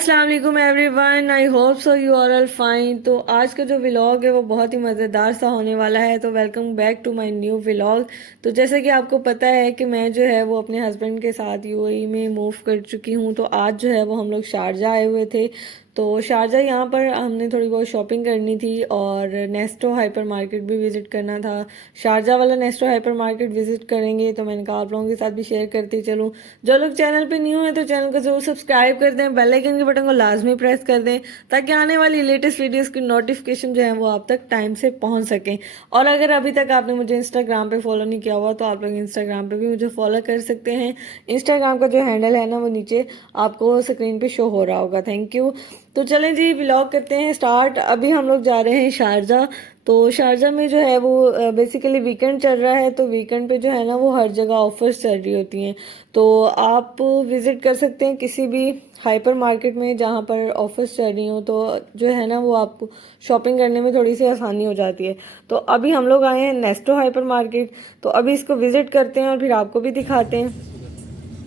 अस्सलाम वालेकुम everyone, I hope so you are all fine. तो आज का जो व्लॉग है वो बहुत ही मज़ेदार सा होने वाला है। तो welcome back to my new vlog. तो जैसे कि आपको पता है कि मैं जो है वो अपने हस्बैंड के साथ यूएई में मूव कर चुकी हूँ। तो आज जो है वो हम लोग शारजा आए हुए थे। तो शारजा यहाँ पर हमने थोड़ी बहुत शॉपिंग करनी थी और नेस्टो हाइपर मार्केट भी विज़िट करना था। शारजा वाला नेस्टो हाइपर मार्केट विज़िट करेंगे तो मैंने कहा आप लोगों के साथ भी शेयर करती चलूँ। जो लोग चैनल पे न्यू है तो चैनल को जरूर सब्सक्राइब कर दें, बेल आइकन के बटन को लाजमी प्रेस कर दें ताकि आने वाली लेटेस्ट वीडियोस की नोटिफिकेशन जो है वो आप तक टाइम से पहुंच सकें। और अगर अभी तक आपने मुझे इंस्टाग्राम पे फॉलो नहीं किया हुआ तो आप लोग इंस्टाग्राम पे भी मुझे फॉलो कर सकते हैं। इंस्टाग्राम का जो हैंडल है ना वो नीचे आपको स्क्रीन पे शो हो रहा होगा। Thank you. तो चलें जी, व्लॉग करते हैं स्टार्ट। अभी हम लोग जा रहे हैं शारजा। तो शारजा में जो है वो बेसिकली वीकेंड चल रहा है। तो वीकेंड पे जो है ना वो हर जगह ऑफर्स चल रही होती हैं। तो आप विज़िट कर सकते हैं किसी भी हाइपर मार्केट में जहाँ पर ऑफर्स चल रही हो। तो जो है ना वो आपको शॉपिंग करने में थोड़ी सी आसानी हो जाती है। तो अभी हम लोग आए हैं नेस्टो हाइपर मार्केट। तो अभी इसको विज़िट करते हैं और फिर आपको भी दिखाते हैं।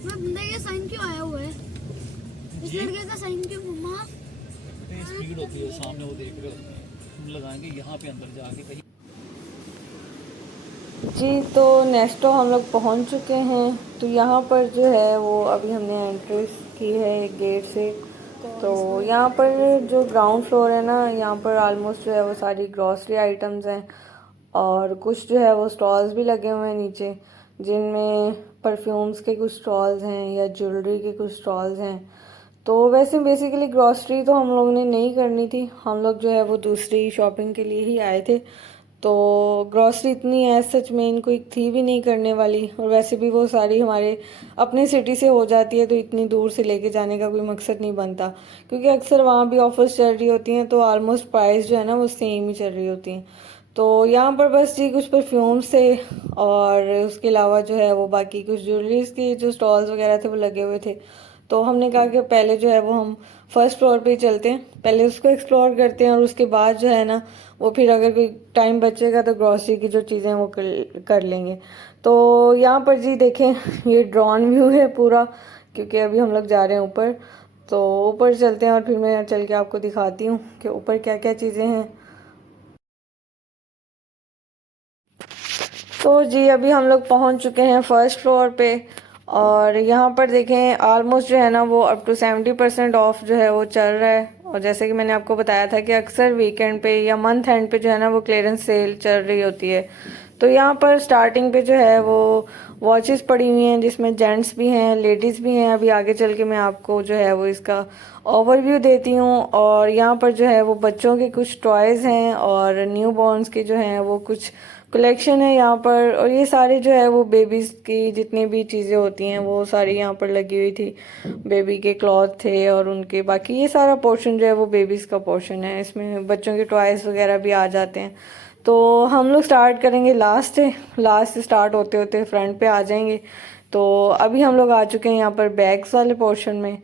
बंदे का साइन क्यों आया हुआ है? इस लड़के का साइन क्यों मम्मा? स्पीड होती है सामने, वो देख रहे होते हैं। हम लगाएंगे यहाँ पे अंदर जाके कहीं। जी, तो नेस्टो हम लोग पहुंच चुके हैं। तो यहाँ पर जो है वो अभी हमने एंट्री की है एक गेट से। तो यहाँ पर जो ग्राउंड फ्लोर है ना, यहाँ पर ऑलमोस्ट जो है वो सारी ग्रॉसरी आइटम्स हैं और कुछ जो है वो स्टॉल्स भी लगे हुए हैं नीचे, जिनमें परफ्यूम्स के कुछ स्टॉल्स हैं या ज्वेलरी के कुछ स्टॉल्स हैं। तो वैसे बेसिकली ग्रॉसरी तो हम लोगों ने नहीं करनी थी, हम लोग जो है वो दूसरी शॉपिंग के लिए ही आए थे। तो ग्रॉसरी इतनी एज सच मेन कोई थी भी नहीं करने वाली, और वैसे भी वो सारी हमारे अपने सिटी से हो जाती है तो इतनी दूर से लेके जाने का कोई मकसद नहीं बनता, क्योंकि अक्सर वहाँ भी ऑफर्स चल रही होती हैं तो ऑलमोस्ट प्राइस जो है ना वो सेम ही चल रही होती हैं। तो यहाँ पर बस जी कुछ परफ्यूम्स थे और उसके अलावा जो है वो बाकी कुछ ज्वेलरीज के जो स्टॉल्स वगैरह थे वो लगे हुए थे। तो हमने कहा कि पहले जो है वो हम फर्स्ट फ्लोर पे ही चलते हैं, पहले उसको एक्सप्लोर करते हैं और उसके बाद जो है ना वो फिर अगर कोई टाइम बचेगा तो ग्रॉसरी की जो चीज़ें हैं वो कर लेंगे। तो यहाँ पर जी देखें, ये ड्रोन व्यू है पूरा, क्योंकि अभी हम लोग जा रहे हैं ऊपर। तो ऊपर चलते हैं और फिर मैं चल के आपको दिखाती हूँ कि ऊपर क्या क्या चीज़ें हैं। तो जी अभी हम लोग पहुंच चुके हैं फर्स्ट फ्लोर पे और यहाँ पर देखें ऑलमोस्ट जो है ना वो अप टू 70% ऑफ जो है वो चल रहा है। और जैसे कि मैंने आपको बताया था कि अक्सर वीकेंड पे या मंथ एंड पे जो है ना वो क्लियरेंस सेल चल रही होती है। तो यहाँ पर स्टार्टिंग पे जो है वो वॉचेस पड़ी हुई हैं, जिसमें जेंट्स भी हैं लेडीज़ भी हैं। अभी आगे चल के मैं आपको जो है वो इसका ओवरव्यू देती हूँ। और यहाँ पर जो है वो बच्चों के कुछ टॉयज़ हैं और न्यू बॉर्न्स के जो हैं वो कुछ कलेक्शन है यहाँ पर। और ये सारे जो है वो बेबीज़ की जितनी भी चीज़ें होती हैं वो सारी यहाँ पर लगी हुई थी। बेबी के क्लॉथ थे और उनके बाकी ये सारा पोर्शन जो है वो बेबीज़ का पोर्शन है, इसमें बच्चों के टॉयज़ वगैरह भी आ जाते हैं। तो हम लोग स्टार्ट करेंगे लास्ट से, लास्ट से स्टार्ट होते होते फ्रंट पे आ जाएंगे। तो अभी हम लोग आ चुके हैं यहाँ पर बैग्स वाले पोर्शन में।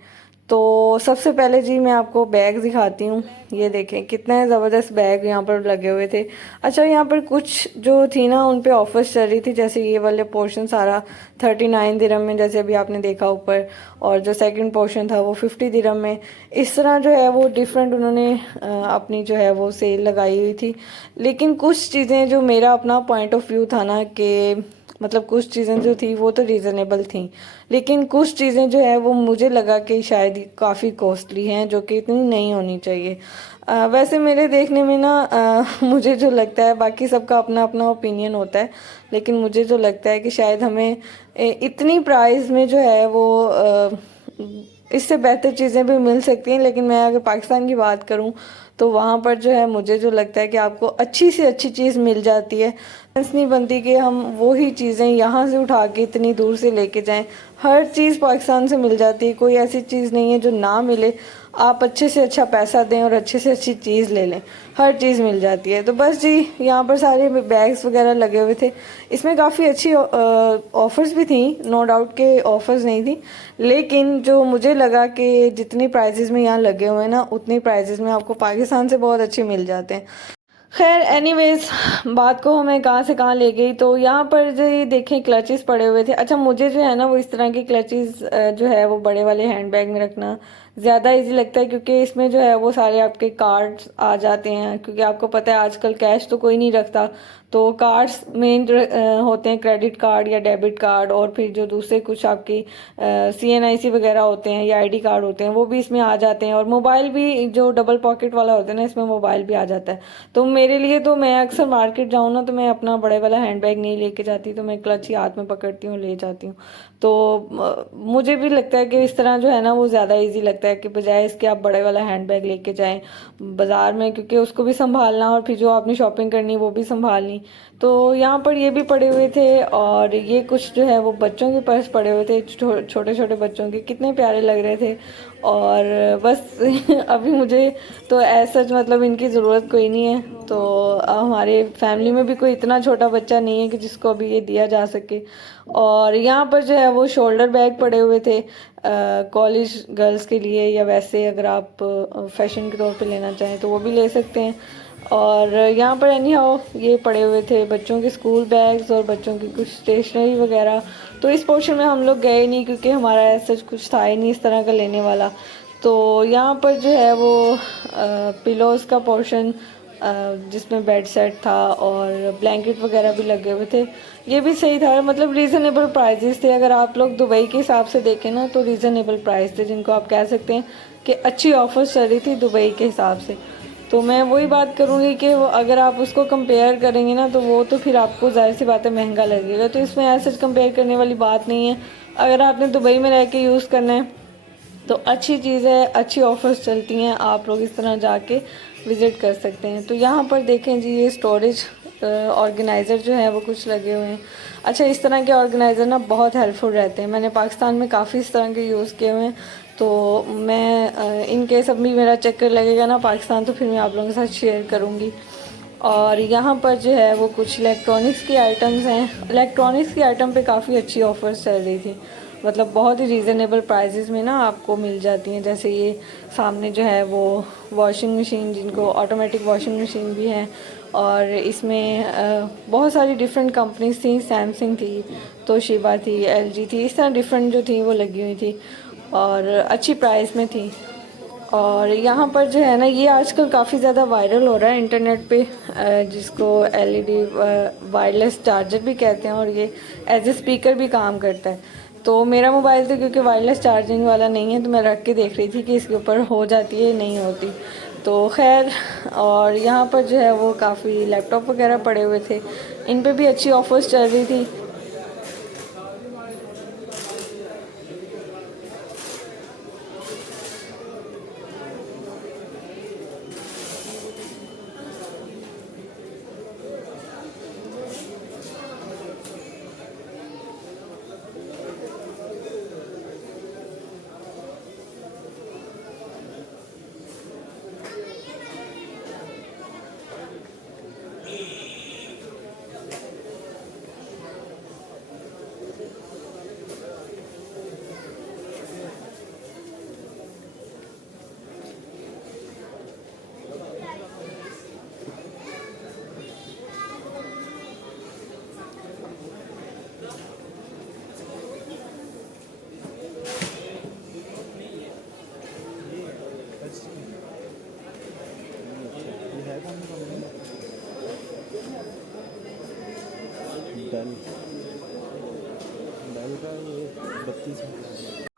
तो सबसे पहले जी मैं आपको बैग दिखाती हूँ। ये देखें कितने ज़बरदस्त बैग यहाँ पर लगे हुए थे। अच्छा, यहाँ पर कुछ जो थी ना उन पे ऑफर्स चल रही थी, जैसे ये वाले पोर्शन सारा 39 दिरहम में, जैसे अभी आपने देखा ऊपर। और जो सेकंड पोर्शन था वो 50 दिरहम में। इस तरह जो है वो डिफरेंट उन्होंने अपनी जो है वो सेल लगाई हुई थी। लेकिन कुछ चीज़ें जो मेरा अपना पॉइंट ऑफ व्यू था ना कि मतलब कुछ चीज़ें जो थी वो तो रीज़नेबल थी, लेकिन कुछ चीज़ें जो है वो मुझे लगा कि शायद काफ़ी कॉस्टली हैं, जो कि इतनी नहीं होनी चाहिए। वैसे मेरे देखने में ना मुझे जो लगता है, बाकी सबका अपना अपना ओपिनियन होता है, लेकिन मुझे जो लगता है कि शायद हमें इतनी प्राइस में जो है वो इससे बेहतर चीज़ें भी मिल सकती हैं। लेकिन मैं अगर पाकिस्तान की बात करूं तो वहाँ पर जो है मुझे जो लगता है कि आपको अच्छी से अच्छी चीज़ मिल जाती है। सेंस नहीं बनती कि हम वही चीज़ें यहाँ से उठा के इतनी दूर से लेके जाएं। हर चीज़ पाकिस्तान से मिल जाती है, कोई ऐसी चीज़ नहीं है जो ना मिले। आप अच्छे से अच्छा पैसा दें और अच्छे से अच्छी चीज़ ले लें, हर चीज़ मिल जाती है। तो बस जी यहाँ पर सारे बैग्स वगैरह लगे हुए थे। इसमें काफ़ी अच्छी ऑफ़र्स भी थी, नो डाउट के ऑफ़र्स नहीं थी, लेकिन जो मुझे लगा कि जितनी प्राइजेज़ में यहाँ लगे हुए हैं ना उतनी प्राइजेज़ में आपको पाकिस्तान से बहुत अच्छे मिल जाते हैं। खैर एनीवेज, बात को हमें कहाँ से कहाँ ले गई। तो यहाँ पर जो ये देखें क्लचेस पड़े हुए थे। अच्छा, मुझे जो है ना वो इस तरह की क्लचेस जो है वो बड़े वाले हैंड बैग में रखना ज़्यादा इजी लगता है, क्योंकि इसमें जो है वो सारे आपके कार्ड्स आ जाते हैं, क्योंकि आपको पता है आजकल कैश तो कोई नहीं रखता, तो कार्ड्स मेन होते हैं, क्रेडिट कार्ड या डेबिट कार्ड, और फिर जो दूसरे कुछ आपकी CNIC वगैरह होते हैं या ID कार्ड होते हैं वो भी इसमें आ जाते हैं, और मोबाइल भी जो डबल पॉकेट वाला होता है ना, इसमें मोबाइल भी आ जाता है। तो मेरे लिए तो मैं अक्सर मार्केट जाऊँ ना तो मैं अपना बड़े वाला हैंड बैग नहीं लेके जाती, तो मैं क्लच ही हाथ में पकड़ती हूँ, ले जाती हूँ। तो मुझे भी लगता है कि इस तरह जो है ना वो ज़्यादा इजी लगता है, कि बजाय इसके आप बड़े वाला हैंड बैग लेके जाएं बाज़ार में, क्योंकि उसको भी संभालना और फिर जो आपने शॉपिंग करनी वो भी संभालनी। तो यहाँ पर ये भी पड़े हुए थे, और ये कुछ जो है वो बच्चों के पर्स पड़े हुए थे, छोटे छोटे बच्चों के, कितने प्यारे लग रहे थे। और बस अभी मुझे तो ऐसा मतलब इनकी ज़रूरत कोई नहीं है, तो हमारे फैमिली में भी कोई इतना छोटा बच्चा नहीं है कि जिसको अभी ये दिया जा सके। और यहाँ पर जो है वो शोल्डर बैग पड़े हुए थे कॉलेज गर्ल्स के लिए, या वैसे अगर आप फैशन के तौर पे लेना चाहें तो वो भी ले सकते हैं। और यहाँ पर एनी हाउ ये पड़े हुए थे बच्चों के स्कूल बैग्स और बच्चों की कुछ स्टेशनरी वगैरह। तो इस पोर्शन में हम लोग गए नहीं, क्योंकि हमारा ऐसा कुछ था ही नहीं इस तरह का लेने वाला। तो यहाँ पर जो है वो पिलोज़ का पोर्शन, जिसमें बेड सेट था और ब्लैंकेट वगैरह भी लगे हुए थे, ये भी सही था, मतलब रीज़नेबल प्राइजेस थे। अगर आप लोग दुबई के हिसाब से देखें ना तो रीज़नेबल प्राइस थे, जिनको आप कह सकते हैं कि अच्छी ऑफर्स चल रही थी दुबई के हिसाब से। तो मैं वही बात करूँगी कि अगर आप उसको कंपेयर करेंगे ना तो वो तो फिर आपको ज़ाहिर सी बात है महंगा लगेगा, तो इसमें ऐसे कंपेयर करने वाली बात नहीं है। अगर आपने दुबई में रह के यूज़ करना है तो अच्छी चीज़ है, अच्छी ऑफर्स चलती हैं, आप लोग इस तरह जाके विज़िट कर सकते हैं। तो यहाँ पर देखें जी, ये स्टोरेज ऑर्गेनाइज़र जो है वो कुछ लगे हुए हैं। अच्छा, इस तरह के ऑर्गेनाइज़र ना बहुत हेल्पफुल रहते हैं, मैंने पाकिस्तान में काफ़ी इस तरह के यूज़ किए हुए हैं। तो मैं इन केस अभी मेरा चक्कर लगेगा ना पाकिस्तान तो फिर मैं आप लोगों के साथ शेयर करूँगी। और यहाँ पर जो है वो कुछ इलेक्ट्रॉनिक्स की आइटम्स हैं। इलेक्ट्रॉनिक्स की आइटम पे काफ़ी अच्छी ऑफ़र्स चल रही थी, मतलब बहुत ही रीज़नेबल प्राइसेस में ना आपको मिल जाती हैं। जैसे ये सामने जो है वो वॉशिंग मशीन, जिनको ऑटोमेटिक वॉशिंग मशीन भी है, और इसमें बहुत सारी डिफरेंट कंपनीज थी, सैमसंग थी, तोशिबा थी, LG थी, इस तरह डिफरेंट जो थी वो लगी हुई थी और अच्छी प्राइस में थी। और यहाँ पर जो है ना ये आजकल काफ़ी ज़्यादा वायरल हो रहा है इंटरनेट पे, जिसको LED वायरलेस चार्जर भी कहते हैं, और ये एज ए स्पीकर भी काम करता है। तो मेरा मोबाइल तो क्योंकि वायरलेस चार्जिंग वाला नहीं है, तो मैं रख के देख रही थी कि इसके ऊपर हो जाती है नहीं होती, तो खैर। और यहाँ पर जो है वो काफ़ी लैपटॉप वगैरह पड़े हुए थे, इन पे भी अच्छी ऑफर्स चल रही थी।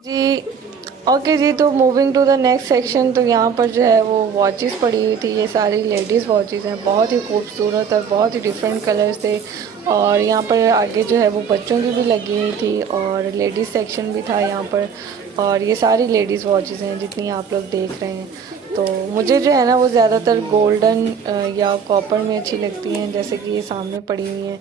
जी ओके जी, तो moving to the next section. तो यहाँ पर जो है वो वॉचेस पड़ी हुई थी, ये सारी लेडीज़ वॉचेस हैं, बहुत ही खूबसूरत और बहुत ही डिफरेंट कलर्स थे। और यहाँ पर आगे जो है वो बच्चों की भी लगी हुई थी, और लेडीज़ सेक्शन भी था यहाँ पर। और ये सारी लेडीज़ वॉचेस हैं जितनी आप लोग देख रहे हैं। तो मुझे जो है ना वो ज़्यादातर गोल्डन या कॉपर में अच्छी लगती हैं, जैसे कि ये सामने पड़ी हुई हैं।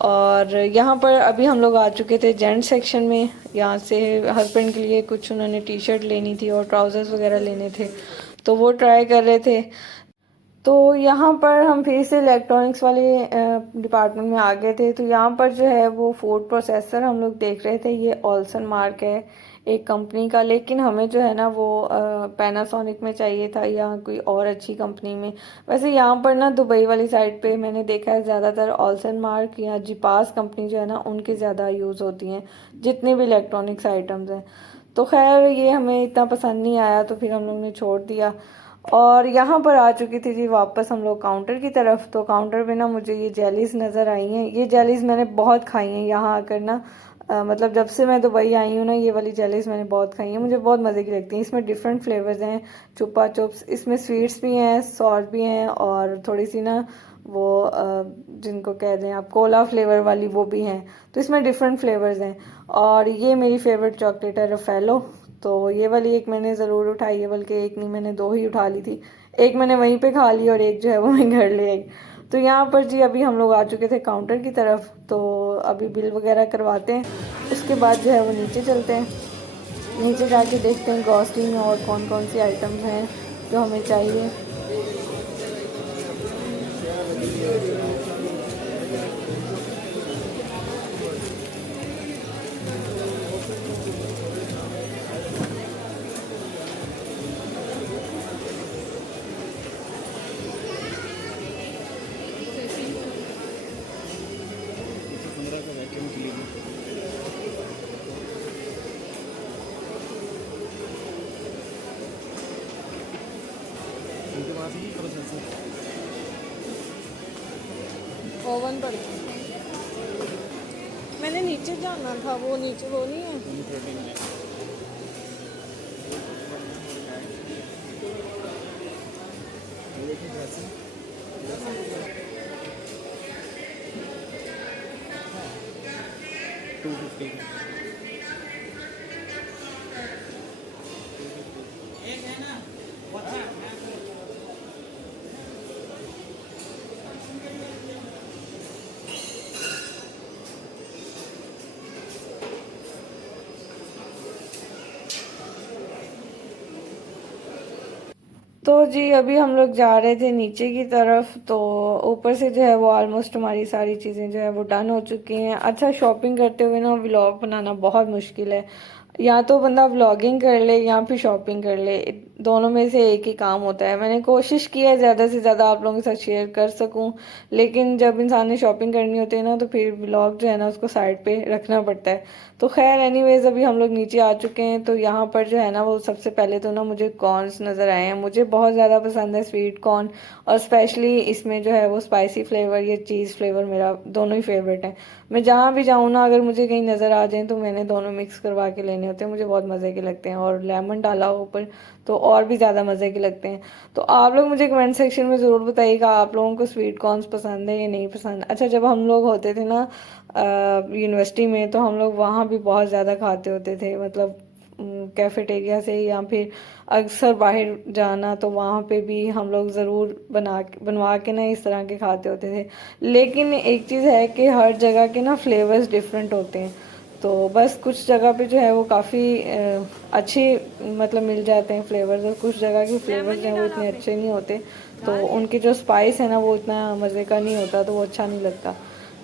और यहाँ पर अभी हम लोग आ चुके थे जेंट्स सेक्शन में। यहाँ से हस्बैंड के लिए कुछ उन्होंने टी-शर्ट लेनी थी और ट्राउज़र्स वगैरह लेने थे, तो वो ट्राई कर रहे थे। तो यहाँ पर हम फिर से इलेक्ट्रॉनिक्स वाले डिपार्टमेंट में आ गए थे। तो यहाँ पर जो है वो फूड प्रोसेसर हम लोग देख रहे थे, ये ऑल्सन मार्क है एक कंपनी का, लेकिन हमें जो है ना वो पैनासोनिक में चाहिए था या कोई और अच्छी कंपनी में। वैसे यहाँ पर ना दुबई वाली साइड पे मैंने देखा है ज़्यादातर ऑल्सन मार्क या जिपास कंपनी जो है ना उनकी ज़्यादा यूज़ होती हैं जितने भी इलेक्ट्रॉनिक्स आइटम्स हैं। तो खैर ये हमें इतना पसंद नहीं आया, तो फिर हम लोग ने छोड़ दिया। और यहाँ पर आ चुकी थी जी वापस हम लोग काउंटर की तरफ। तो काउंटर पे ना मुझे ये जेलीज़ नज़र आई हैं। ये जेलीज़ मैंने बहुत खाई हैं यहाँ आकर ना, मतलब जब से मैं दुबई आई हूँ ना, ये वाली जेलीज़ मैंने बहुत खाई हैं, मुझे बहुत मज़े की लगती हैं। इसमें डिफरेंट फ्लेवर्स हैं, चुपा चुप्स, इसमें स्वीट्स भी हैं, सॉर भी हैं, और थोड़ी सी ना वो जिनको कह दें आप कोला फ्लेवर वाली वो भी हैं। तो इसमें डिफरेंट फ्लेवर्स हैं। और ये मेरी फेवरेट चॉकलेट है रफेलो। तो ये वाली एक मैंने ज़रूर उठाई है, बल्कि एक नहीं मैंने दो ही उठा ली थी। एक मैंने वहीं पे खा ली और एक जो है वो मैं घर ले आई। तो यहाँ पर जी अभी हम लोग आ चुके थे काउंटर की तरफ, तो अभी बिल वगैरह करवाते हैं, उसके बाद जो है वो नीचे चलते हैं। नीचे जाके देखते हैं ग्रॉसरी में और कौन कौन सी आइटम्स हैं जो हमें चाहिए। ओवन पर मैंने नीचे जाना था, वो नीचे वो नहीं है। तो जी अभी हम लोग जा रहे थे नीचे की तरफ। तो ऊपर से जो है वो ऑलमोस्ट हमारी सारी चीज़ें जो है वो डन हो चुकी हैं। अच्छा, शॉपिंग करते हुए ना व्लॉग बनाना बहुत मुश्किल है। या तो बंदा व्लॉगिंग कर ले या फिर शॉपिंग कर ले, दोनों में से एक ही काम होता है। मैंने कोशिश की है ज़्यादा से ज़्यादा आप लोगों के साथ शेयर कर सकूं, लेकिन जब इंसान ने शॉपिंग करनी होती है ना, तो फिर व्लॉग जो है ना उसको साइड पे रखना पड़ता है। तो खैर एनीवेज अभी हम लोग नीचे आ चुके हैं। तो यहाँ पर जो है ना वो सबसे पहले तो ना मुझे कॉर्न्स नज़र आए हैं। मुझे बहुत ज़्यादा पसंद है स्वीट कॉर्न, और स्पेशली इसमें जो है वो स्पाइसी फ्लेवर, ये चीज़ फ्लेवर मेरा दोनों ही फेवरेट है। मैं जहाँ भी जाऊँ ना, अगर मुझे कहीं नज़र आ जाए तो मैंने दोनों मिक्स करवा के लेने होते हैं। मुझे बहुत मज़े के लगते हैं, और लेमन डाला हो ऊपर तो और भी ज़्यादा मज़े के लगते हैं। तो आप लोग मुझे कमेंट सेक्शन में ज़रूर बताइएगा आप लोगों को स्वीट कॉर्न्स पसंद है या नहीं पसंद। अच्छा, जब हम लोग होते थे ना यूनिवर्सिटी में, तो हम लोग वहाँ भी बहुत ज़्यादा खाते होते थे, मतलब कैफेटेरिया से, या फिर अक्सर बाहर जाना तो वहाँ पे भी हम लोग ज़रूर बनवा के ना इस तरह के खाते होते थे। लेकिन एक चीज़ है कि हर जगह के ना फ्लेवर्स डिफरेंट होते हैं। तो बस कुछ जगह पे जो है वो काफ़ी अच्छे मतलब मिल जाते हैं फ्लेवर्स, और कुछ जगह के फ्लेवर्स जो हैं वो इतने अच्छे नहीं होते। तो उनके जो स्पाइस है ना वो इतना मज़े का नहीं होता, तो वो अच्छा नहीं लगता।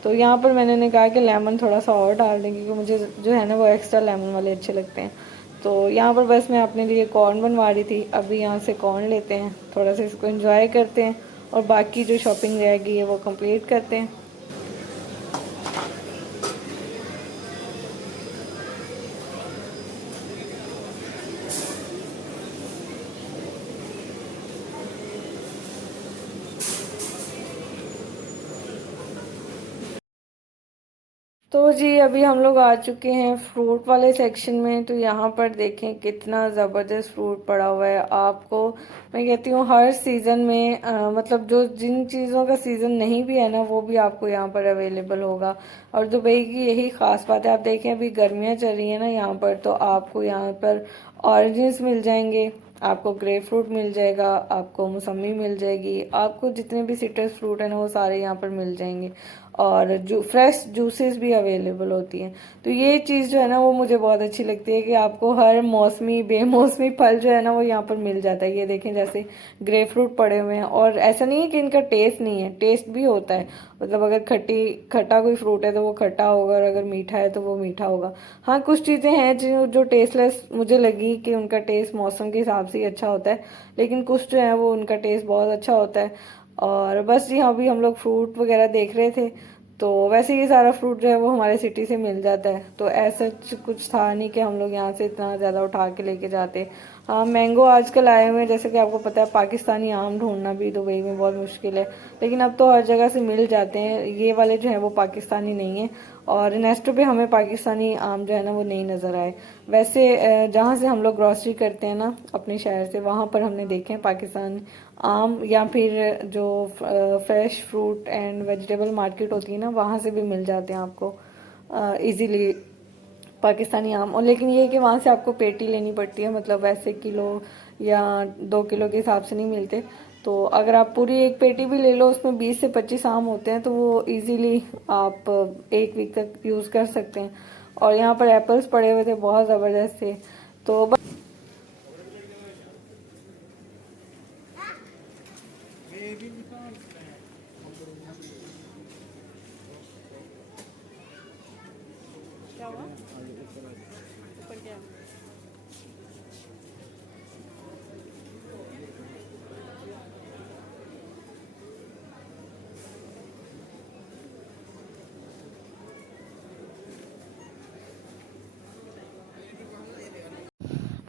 तो यहाँ पर मैंने कहा कि लेमन थोड़ा सा और डाल देंगे, क्योंकि मुझे जो है ना वो एक्स्ट्रा लेमन वाले अच्छे लगते हैं। तो यहाँ पर बस मैं अपने लिए कॉर्न बनवा रही थी। अभी यहाँ से कॉर्न लेते हैं, थोड़ा सा इसको एंजॉय करते हैं, और बाकी जो शॉपिंग रहेगी वो कंप्लीट करते हैं। तो जी अभी हम लोग आ चुके हैं फ्रूट वाले सेक्शन में। तो यहाँ पर देखें कितना ज़बरदस्त फ्रूट पड़ा हुआ है। आपको मैं कहती हूँ हर सीज़न में मतलब जो जिन चीज़ों का सीज़न नहीं भी है ना, वो भी आपको यहाँ पर अवेलेबल होगा। और दुबई की यही ख़ास बात है। आप देखें अभी गर्मियाँ चल रही हैं ना यहाँ पर, तो आपको यहाँ पर ऑरेंजेस मिल जाएंगे, आपको ग्रेप फ्रूट मिल जाएगा, आपको मौसमी मिल जाएगी, आपको जितने भी सिट्रस फ्रूट है ना वो सारे यहाँ पर मिल जाएंगे। और जो फ्रेश जूसेस भी अवेलेबल होती हैं। तो ये चीज़ जो है ना वो मुझे बहुत अच्छी लगती है कि आपको हर मौसमी बेमौसमी फल जो है ना वो यहाँ पर मिल जाता है। ये देखें जैसे ग्रेप फ्रूट पड़े हुए हैं, और ऐसा नहीं है कि इनका टेस्ट नहीं है, टेस्ट भी होता है। मतलब अगर खट्टा कोई फ्रूट है तो वो खट्टा होगा, और अगर मीठा है तो वो मीठा होगा। हाँ, कुछ चीज़ें हैं जो टेस्टलेस मुझे लगी कि उनका टेस्ट मौसम के हिसाब से ही अच्छा होता है, लेकिन कुछ जो है वो उनका टेस्ट बहुत अच्छा होता है। और बस जी हाँ, अभी हम लोग फ्रूट वगैरह देख रहे थे। तो वैसे ये सारा फ्रूट जो है वो हमारे सिटी से मिल जाता है, तो ऐसा कुछ था नहीं कि हम लोग यहाँ से इतना ज़्यादा उठा के लेके जाते। हाँ, मैंगो आजकल आए हुए हैं, जैसे कि आपको पता है पाकिस्तानी आम ढूंढना भी दुबई में बहुत मुश्किल है, लेकिन अब तो हर जगह से मिल जाते हैं। ये वाले जो है वो पाकिस्तानी नहीं है, और नेस्टो पे हमें पाकिस्तानी आम जो है ना वो नहीं नज़र आए। वैसे जहाँ से हम लोग ग्रॉसरी करते हैं ना अपने शहर से, वहाँ पर हमने देखे हैं पाकिस्तान आम, या फिर जो fresh fruit and vegetable market होती है ना, वहाँ से भी मिल जाते हैं आपको इजीली पाकिस्तानी आम। और लेकिन ये है कि वहाँ से आपको पेटी लेनी पड़ती है, मतलब वैसे किलो या 2 किलो के हिसाब से नहीं मिलते। तो अगर आप पूरी एक पेटी भी ले लो, उसमें 20 से 25 आम होते हैं, तो वो इजीली आप 1 वीक तक यूज़ कर सकते हैं। और यहाँ पर एप्पल्स पड़े हुए थे बहुत ज़बरदस्त थे, तो क्या हुआ ऊपर क्या?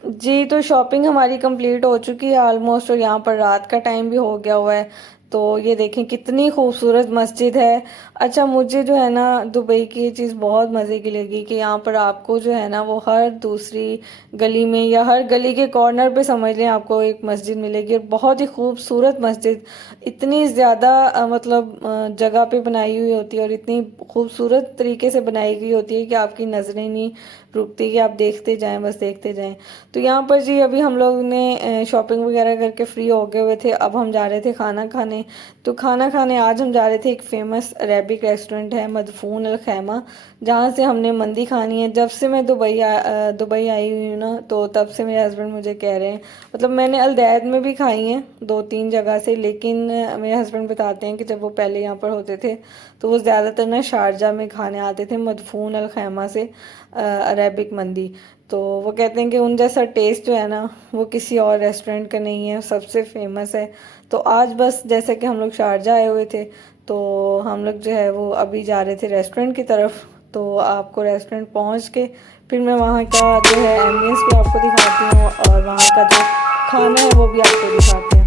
जी, तो शॉपिंग हमारी कंप्लीट हो चुकी है ऑलमोस्ट, और यहाँ पर रात का टाइम भी हो गया हुआ है। तो ये देखें कितनी खूबसूरत मस्जिद है। अच्छा, मुझे जो है ना दुबई की ये चीज़ बहुत मज़े की लगी कि यहाँ पर आपको जो है ना वो हर दूसरी गली में या हर गली के कॉर्नर पे समझ लें आपको एक मस्जिद मिलेगी, और बहुत ही खूबसूरत मस्जिद। इतनी ज़्यादा मतलब जगह पे बनाई हुई होती है, और इतनी खूबसूरत तरीके से बनाई गई होती है कि आपकी नज़रें नहीं रुकती कि आप देखते जाएं, बस देखते जाएं। तो यहाँ पर जी अभी हम लोग ने शॉपिंग वगैरह करके फ्री हो गए हुए थे, अब हम जा रहे थे खाना खाने। तो खाना खाने आज हम जा रहे थे, एक फेमस अरेबिक रेस्टोरेंट है मदफून अल खैमा, जहाँ से हमने मंदी खानी है। जब से मैं दुबई आई हुई हूँ ना, तो तब से मेरे हस्बैंड मुझे कह रहे हैं, मतलब मैंने अलदैद में भी खाई हैं 2-3 जगह से, लेकिन मेरे हस्बैंड बताते हैं कि जब वो पहले यहाँ पर होते थे तो वो ज़्यादातर ना शारजा में खाने आते थे मदफून अल खैमा से अरेबिक मंदी। तो वो कहते हैं कि उन जैसा टेस्ट जो है ना वो किसी और रेस्टोरेंट का नहीं है, सबसे फेमस है। तो आज बस जैसे कि हम लोग शारजा आए हुए थे, तो हम लोग जो है वो अभी जा रहे थे रेस्टोरेंट की तरफ। तो आपको रेस्टोरेंट पहुंच के फिर मैं वहाँ का जो है एम्बियंस भी आपको दिखाती हूँ, और वहाँ का जो खाना है वो भी आपको दिखाते हैं।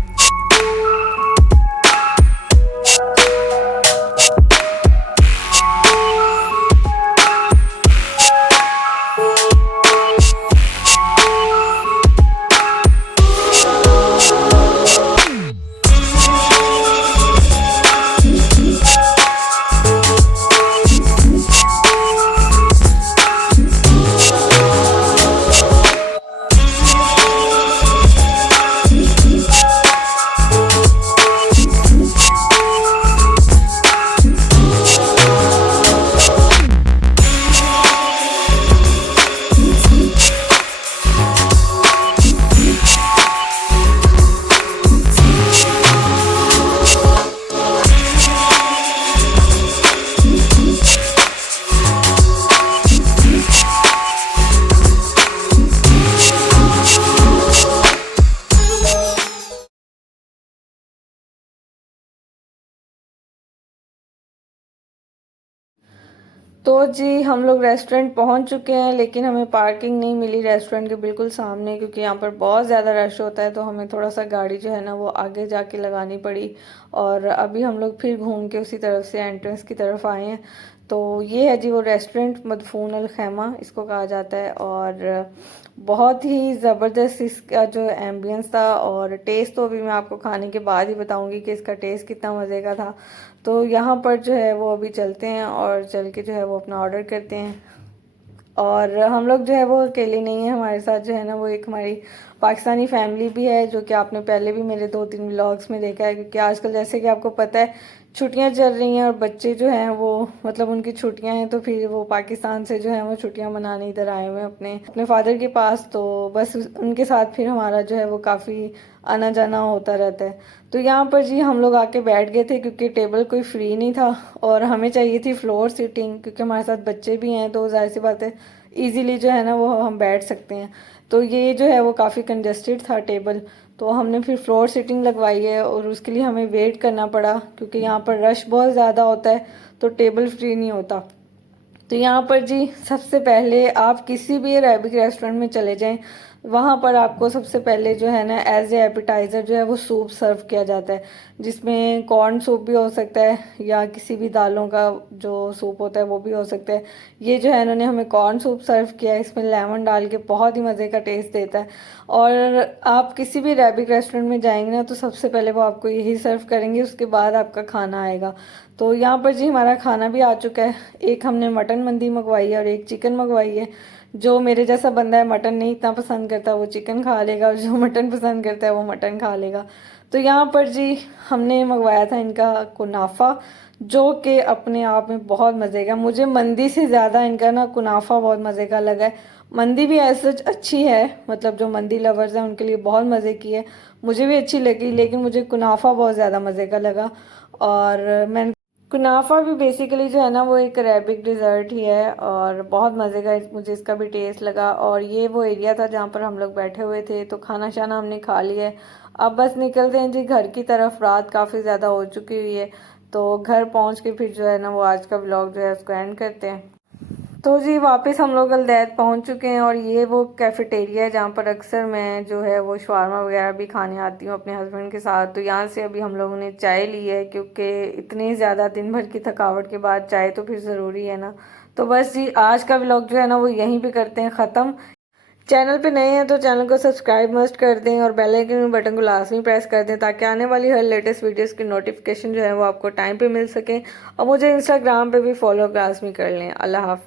तो जी हम लोग रेस्टोरेंट पहुंच चुके हैं, लेकिन हमें पार्किंग नहीं मिली रेस्टोरेंट के बिल्कुल सामने, क्योंकि यहाँ पर बहुत ज़्यादा रश होता है। तो हमें थोड़ा सा गाड़ी जो है ना वो आगे जाके लगानी पड़ी, और अभी हम लोग फिर घूम के उसी तरफ से एंट्रेंस की तरफ आए हैं। तो ये है जी वो रेस्टोरेंट मदफून अल खैमा इसको कहा जाता है, और बहुत ही ज़बरदस्त इसका जो एम्बियंस था और टेस्ट, तो अभी मैं आपको खाने के बाद ही बताऊंगी कि इसका टेस्ट कितना मज़े का था। तो यहाँ पर जो है वो अभी चलते हैं, और चल के जो है वो अपना ऑर्डर करते हैं। और हम लोग जो है वो अकेले नहीं है, हमारे साथ जो है ना वो एक हमारी पाकिस्तानी फैमिली भी है, जो कि आपने पहले भी मेरे 2-3 व्लॉग्स में देखा है। क्योंकि आजकल जैसे कि आपको पता है छुट्टियां चल रही हैं, और बच्चे जो हैं वो मतलब उनकी छुट्टियां हैं, तो फिर वो पाकिस्तान से जो है वो छुट्टियां मनाने इधर आए हुए हैं अपने फादर के पास। तो बस उनके साथ फिर हमारा जो है वो काफ़ी आना जाना होता रहता है। तो यहाँ पर जी हम लोग आके बैठ गए थे, क्योंकि टेबल कोई फ्री नहीं था, और हमें चाहिए थी फ्लोर सीटिंग, क्योंकि हमारे साथ बच्चे भी हैं, तो जाहिर सी बात है ईजीली जो है ना वो हम बैठ सकते हैं। तो ये जो है वो काफ़ी कंजस्टेड था टेबल, तो हमने फिर फ्लोर सीटिंग लगवाई है और उसके लिए हमें वेट करना पड़ा क्योंकि यहाँ पर रश बहुत ज़्यादा होता है तो टेबल फ्री नहीं होता। तो यहाँ पर जी सबसे पहले आप किसी भी अरेबिक रेस्टोरेंट में चले जाएं, वहाँ पर आपको सबसे पहले जो है ना एज ए एपिटाइज़र जो है वो सूप सर्व किया जाता है, जिसमें कॉर्न सूप भी हो सकता है या किसी भी दालों का जो सूप होता है वो भी हो सकता है। ये जो है इन्होंने हमें कॉर्न सूप सर्व किया है, इसमें लेमन डाल के बहुत ही मज़े का टेस्ट देता है। और आप किसी भी अरेबिक रेस्टोरेंट में जाएंगे ना तो सबसे पहले वो आपको यही सर्व करेंगे, उसके बाद आपका खाना आएगा। तो यहाँ पर जी हमारा खाना भी आ चुका है। एक हमने मटन मंदी मंगवाई है और एक चिकन मंगवाई है। जो मेरे जैसा बंदा है मटन नहीं इतना पसंद करता वो चिकन खा लेगा, और जो मटन पसंद करता है वो मटन खा लेगा। तो यहाँ पर जी हमने मंगवाया था इनका कुनाफा, जो कि अपने आप में बहुत मज़े का, मुझे मंदी से ज़्यादा इनका ना कुनाफा बहुत मज़े का लगा है। मंदी भी ऐसे अच्छी है, मतलब जो मंदी लवर्स हैं उनके लिए बहुत मज़े की है, मुझे भी अच्छी लगी, लेकिन मुझे कुनाफा बहुत ज़्यादा मज़े का लगा। और मैं कुनाफा भी बेसिकली जो है ना वो एक अरेबिक डिज़र्ट ही है और बहुत मज़े का मुझे इसका भी टेस्ट लगा। और ये वो एरिया था जहाँ पर हम लोग बैठे हुए थे, तो खाना शाना हमने खा लिया है। अब बस निकलते हैं जी घर की तरफ, रात काफ़ी ज़्यादा हो चुकी हुई है, तो घर पहुँच के फिर जो है ना वो आज का व्लॉग जो है उसको एंड करते हैं। तो जी वापस हम लोग अलदैद पहुंच चुके हैं और ये वो कैफेटेरिया है जहाँ पर अक्सर मैं जो है वो शवारमा वगैरह भी खाने आती हूँ अपने हस्बैंड के साथ। तो यहाँ से अभी हम लोगों ने चाय ली है क्योंकि इतनी ज़्यादा दिन भर की थकावट के बाद चाय तो फिर ज़रूरी है ना। तो बस जी आज का व्लॉग जो है ना वो यहीं पे करते हैं ख़त्म। चैनल पे नए हैं तो चैनल को सब्सक्राइब मस्ट कर दें और बेल आइकन बटन को लाजमी प्रेस कर दें ताकि आने वाली हर लेटेस्ट वीडियोस की नोटिफिकेशन जो है वो आपको टाइम पे मिल सके। और मुझे इंस्टाग्राम पे भी फॉलो लाजमी कर लें। अल्लाह हाफ़िज़।